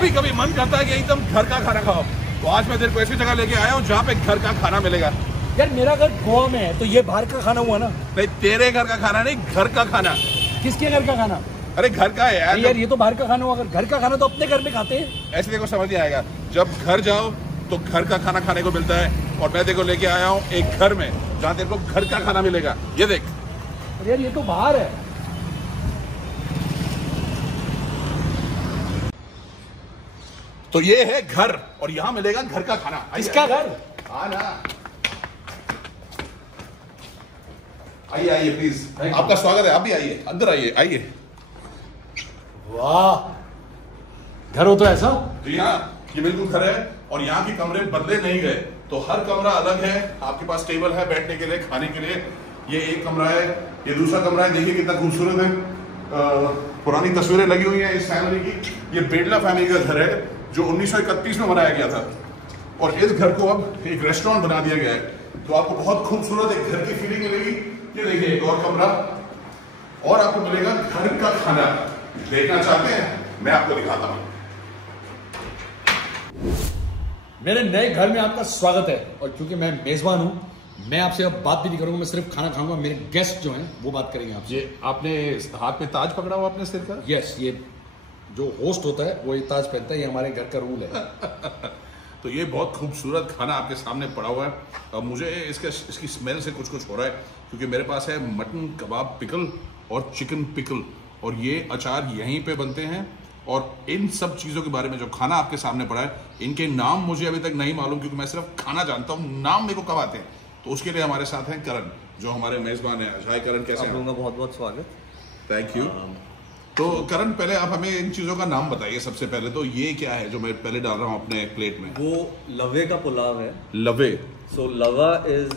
कभी कभी मन करता है कि एकदम घर का खाना खाओ, तो आज मैं तेरे को ऐसी जगह लेके आया हूँ जहाँ पे घर का खाना मिलेगा। यार मेरा घर गोवा में है, तो ये बाहर का खाना हुआ ना? नहीं, तेरे घर का खाना नहीं, घर का खाना। किसके घर का खाना? अरे घर का है यार। यार ये तो बाहर का खाना हुआ, अगर घर का खाना तो अपने घर में खाते हैं। ऐसे देखो समझ नहीं आएगा, जब घर जाओ तो घर का खाना खाने को मिलता है, और मैं देखो लेके आया हूँ एक घर में जहाँ तेरे को घर का खाना मिलेगा। ये देख यार ये तो बाहर है। तो ये है घर, और यहाँ मिलेगा घर का खाना। किसका घर? आइए आइए प्लीज, आपका स्वागत है। आप भी आइए, अंदर आइए आइए। वाह, घर हो तो ऐसा? जी हाँ, ये बिल्कुल घर है, और यहाँ के कमरे बदले नहीं गए, तो हर कमरा अलग है। आपके पास टेबल है बैठने के लिए, खाने के लिए। ये एक कमरा है, ये दूसरा कमरा है। देखिए कितना खूबसूरत है। पुरानी तस्वीरें लगी हुई हैं इस फैमिली की। ये बिड़ला फैमिली का घर है जो 1931 में बनाया गया था, और इस घर को अब एक रेस्टोरेंट बना दिया गया है। तो आपको बहुत खूबसूरत एक घर की फीलिंग मिलेगी। ये देखिए एक और कमरा, और आपको मिलेगा घर का खाना। देखना चाहते हैं? मैं आपको दिखाता हूँ। मेरे नए घर में आपका स्वागत है, और क्योंकि मैं मेजबान हूँ, मैं आपसे अब बात भी नहीं करूंगा, मैं सिर्फ खाना खाऊंगा। मेरे गेस्ट जो हैं वो बात करेंगे आपसे। ये आपने हाथ में ताज पकड़ा हुआ अपने सिर का? यस, ये जो होस्ट होता है वो ये ताज पहनता है, ये हमारे घर का रूल है। तो ये बहुत खूबसूरत खाना आपके सामने पड़ा हुआ है। अब मुझे इसकी स्मेल से कुछ हो रहा है, क्योंकि मेरे पास है मटन कबाब पिकल और चिकन पिकल, और ये अचार यहीं पे बनते हैं। और इन सब चीज़ों के बारे में जो खाना आपके सामने पड़ा है, इनके नाम मुझे अभी तक नहीं मालूम, क्योंकि मैं सिर्फ खाना जानता हूँ, नाम मेरे को कब आते हैं। तो उसके लिए हमारे साथ हैं करण, जो हमारे मेजबान हैं। हाय करण, कैसे हैं? आप लोगों का बहुत बहुत स्वागत। Thank you. तो करण, पहले आप हमें इन चीज़ों का नाम बताइए। सबसे पहले तो ये क्या है जो मैं पहले डाल रहा हूँ अपने प्लेट में? वो लवे का पुलाव है। लवे? सो लवा इज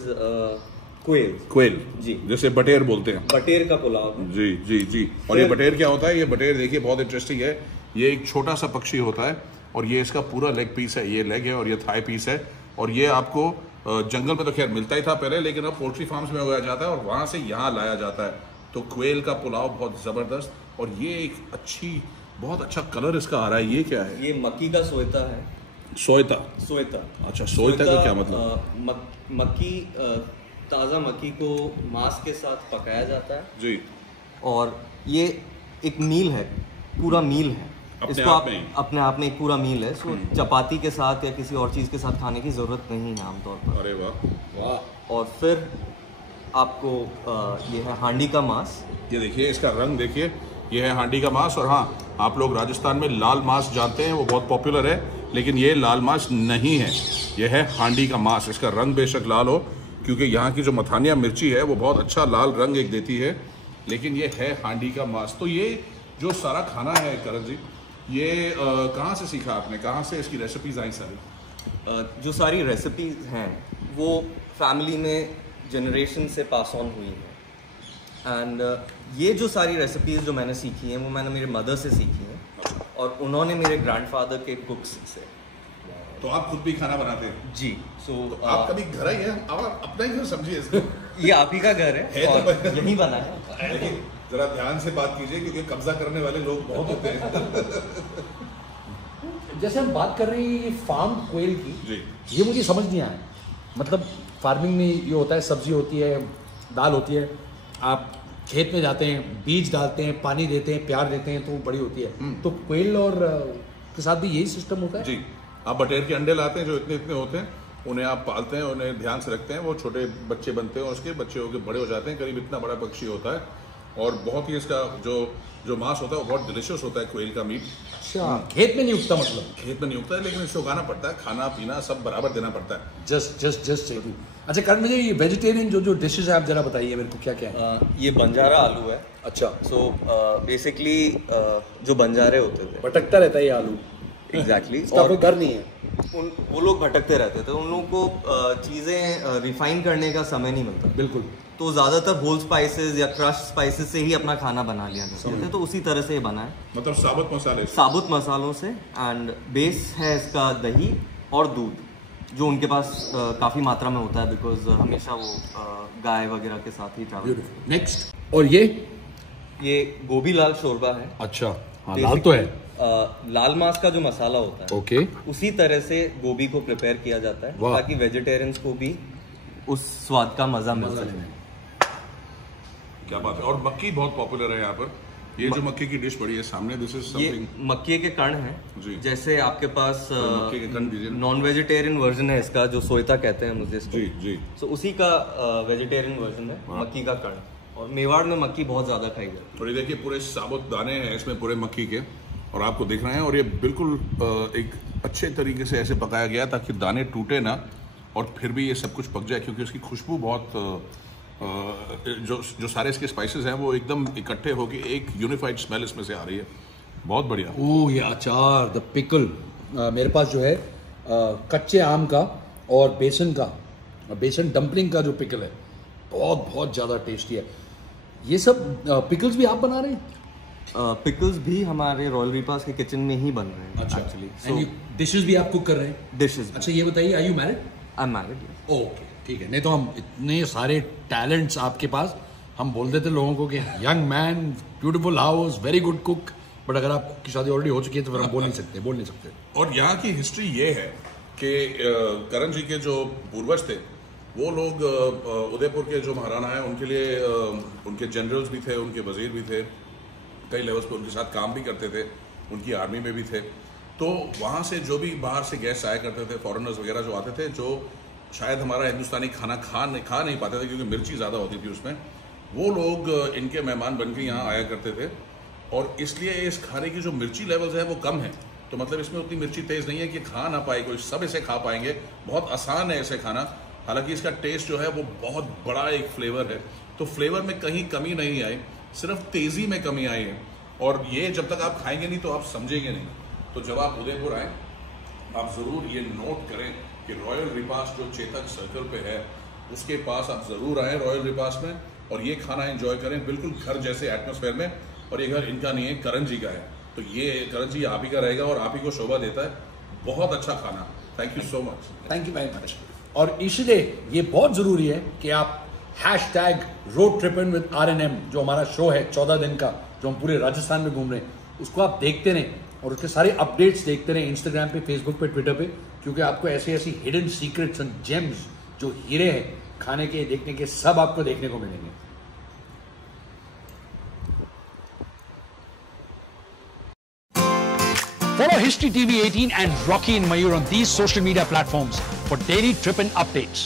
क्वेल। क्वेल जी, जैसे बटेर बोलते हैं। बटेर का पुलाव है। जी जी जी। और ये बटेर क्या होता है? ये बटेर देखिए बहुत इंटरेस्टिंग है। ये एक छोटा सा पक्षी होता है, और ये इसका पूरा लेग पीस है। ये लेग है और ये थाई पीस है, और ये आपको जंगल में तो खैर मिलता ही था पहले, लेकिन अब पोल्ट्री फार्म्स में उगाया जाता है और वहां से यहाँ लाया जाता है। तो क्वेल का पुलाव बहुत जबरदस्त, और ये एक बहुत अच्छा कलर इसका आ रहा है। ये क्या है? ये मक्की का सोयता है। सोयता? सोयता। अच्छा, सोयता का क्या मतलब? मक्की, ताज़ा मक्की को मांस के साथ पकाया जाता है जी, और ये एक मील है, पूरा मील है। इसको आप अपने आप में एक पूरा मील है। इसको चपाती के साथ या किसी और चीज़ के साथ खाने की ज़रूरत नहीं है आमतौर पर। अरे वाह वाह। और फिर आपको ये है हांडी का मांस। ये देखिए इसका रंग देखिए, ये है हांडी का मांस। और हाँ, आप लोग राजस्थान में लाल मांस जानते हैं, वो बहुत पॉपुलर है, लेकिन ये लाल मांस नहीं है, ये है हांडी का मांस। इसका रंग बेशक लाल हो, क्योंकि यहाँ की जो मथानिया मिर्ची है वो बहुत अच्छा लाल रंग एक देती है, लेकिन ये है हांडी का मांस। तो ये जो सारा खाना है करण जी, ये कहाँ से सीखा आपने? कहाँ से इसकी रेसिपीज आई सारी? जो सारी रेसिपीज हैं वो फैमिली में जनरेशन से पास ऑन हुई हैं। एंड ये जो सारी रेसिपीज जो मैंने सीखी हैं वो मैंने मेरे मदर से सीखी हैं, और उन्होंने मेरे ग्रैंडफादर के कुक्स से। तो आप खुद भी खाना बनाते हैं? जी। तो आप कभी घर ही है, आप अपना ही घर समझिए इसको। ये आप ही का घर है और यहीं बना है। लेकिन जरा ध्यान से बात कीजिए, क्योंकि कब्जा करने वाले लोग बहुत होते हैं। जैसे हम बात कर रहे हैं ये फार्म क्वेल की जी, ये मुझे समझ नहीं आया। मतलब फार्मिंग में ये होता है, सब्जी होती है, दाल होती है, आप खेत में जाते हैं, बीज डालते हैं, पानी देते हैं, प्यार देते हैं, तो वो बड़ी होती है। तो क्वेल और के साथ भी यही सिस्टम होता है? जी। आप बटेर के अंडे लाते हैं जो इतने इतने होते हैं, उन्हें आप पालते हैं, उन्हें ध्यान से रखते हैं, वो छोटे बच्चे बनते हैं और उसके बच्चे होकर बड़े हो जाते हैं। करीब इतना बड़ा पक्षी होता है, और बहुत ही इसका जो मांस होता है वो बहुत डिलिशियस होता है, क्वेल का मीट। अच्छा, खेत में नहीं उगता? मतलब खेत में नहीं उगता है, लेकिन इसे उगाना पड़ता है, खाना पीना सब बराबर देना पड़ता है। जस्ट अच्छा करण, मुझे ये वेजिटेरियन जो डिशेज है आप जरा बताइए मेरे को, क्या क्या है? ये बंजारा आलू है। अच्छा। सो बेसिकली जो बंजारे होते थे, भटकता रहता है ये आलू। एग्जैक्टली। और कोई घर नहीं है? वो लोग भटकते रहते थे, उन लोगों को चीज़ें रिफाइन करने का समय नहीं मिलता। बिल्कुल। तो ज़्यादातर होल स्पाइसेस या क्रश स्पाइसेस से ही अपना खाना बना लिया करते थे, तो उसी तरह से ये बना है। मतलब साबुत मसाले? साबुत मसालों से। एंड बेस है इसका दही और दूध, जो उनके पास काफ़ी मात्रा में होता है, बिकॉज हमेशा वो गाय वगैरह के साथ ही ट्रैवल। नेक्स्ट। और ये गोभी लाल शोरबा है। अच्छा, हाँ लाल तो है। लाल मांस का जो मसाला होता है ओके उसी तरह से गोभी को प्रिपेयर किया जाता है वाह। ताकि वेजिटेरियंस को भी उस स्वाद का मजा मिल सके। क्या बात है। और मक्की बहुत पॉपुलर है यहाँ पर। ये जो मक्की की डिश पड़ी है सामने, दिस इज ये समथिंग। मक्के के कण हैं जी। जैसे आपके पास मक्के के कण दीजिए। नॉन वेजिटेरियन वर्जन है इसका जो सोयता कहते हैं मुझे इसको। जी जी। तो उसी का वेजिटेरियन वर्जन है वाह। मक्की का कण। और मेवाड़ में मक्की बहुत ज्यादा खाई जाती और ये देखिए पूरे साबुत दाने हैं इसमें पूरे मक्की के, और आपको दिख रहे हैं। और ये बिल्कुल एक अच्छे तरीके से ऐसे पकाया गया ताकि दाने टूटे ना, और फिर भी ये सब कुछ पक जाए, क्योंकि उसकी खुशबू बहुत जो सारे इसके स्पाइसेस हैं वो एकदम इकट्ठे होके एक यूनिफाइड स्मेल इसमें से आ रही है। बहुत बढ़िया। ओह ये अचार, द पिकल, मेरे पास जो है कच्चे आम का और बेसन डम्पलिंग का जो पिकल है, बहुत बहुत ज़्यादा टेस्टी है। ये सब पिकल्स भी आप बना रहे हैं? पिकल्स भी हमारे रॉयल रिपास के किचन में ही बन रहे हैं एक्चुअली। एंड डिशेस भी आप कुक कर रहे हैं? डिशेस। अच्छा ये बताइए, are you married? I am married. Okay ठीक है। नहीं तो हम इतने सारे टैलेंट्स आपके पास, हम बोल देते लोगों को कि young man, beautiful house, very good cook, but अगर आपकी शादी ऑलरेडी हो चुकी है तो फिर हम बोल नहीं सकते। और यहाँ की हिस्ट्री ये है कि करण जी के जो पूर्वज थे वो लोग उदयपुर के जो महाराणा हैं उनके लिए उनके जनरल्स भी थे, उनके वजीर भी थे, कई लेवल्स पर उनके साथ काम भी करते थे, उनकी आर्मी में भी थे। तो वहाँ से जो भी बाहर से गेस्ट आया करते थे, फॉरेनर्स वगैरह जो आते थे, जो शायद हमारा हिंदुस्तानी खाना खा नहीं पाते थे क्योंकि मिर्ची ज़्यादा होती थी उसमें, वो लोग इनके मेहमान बन के यहाँ आया करते थे। और इसलिए इस खाने की जो मिर्ची लेवल्स है वो कम है, तो मतलब इसमें उतनी मिर्ची तेज़ नहीं है कि खा ना पाए कोई, सब इसे खा पाएंगे। बहुत आसान है इसे खाना, हालांकि इसका टेस्ट जो है वो बहुत बड़ा एक फ्लेवर है। तो फ्लेवर में कहीं कमी नहीं आई, सिर्फ तेज़ी में कमी आई है। और ये जब तक आप खाएंगे नहीं तो आप समझेंगे नहीं। तो जब आप उदयपुर आए आप ज़रूर ये नोट करें कि रॉयल रिपास जो चेतक सर्कल पे है उसके पास आप ज़रूर आएँ रॉयल रिपास में, और ये खाना एंजॉय करें बिल्कुल घर जैसे एटमॉस्फेयर में। और ये घर इनका नहीं है, करण जी का है, तो ये करण जी आप ही का रहेगा और आप ही को शोभा देता है। बहुत अच्छा खाना। Thank you so much. Thank you very much. और इसलिए ये बहुत ज़रूरी है कि आप #रोड ट्रिपिंग विद RNM जो हमारा शो है 14 दिन का, जो हम पूरे राजस्थान में घूम रहे हैं, उसको आप देखते रहें और उसके सारे अपडेट्स देखते रहें इंस्टाग्राम पे, फेसबुक पे, ट्विटर पे, क्योंकि आपको ऐसी ऐसी हिडन सीक्रेट्स एंड जेम्स जो हीरे हैं खाने के, देखने के, सब आपको देखने को मिलेंगे। Follow History TV 18 and Rocky and Mayur on these social media platforms for daily trip and updates.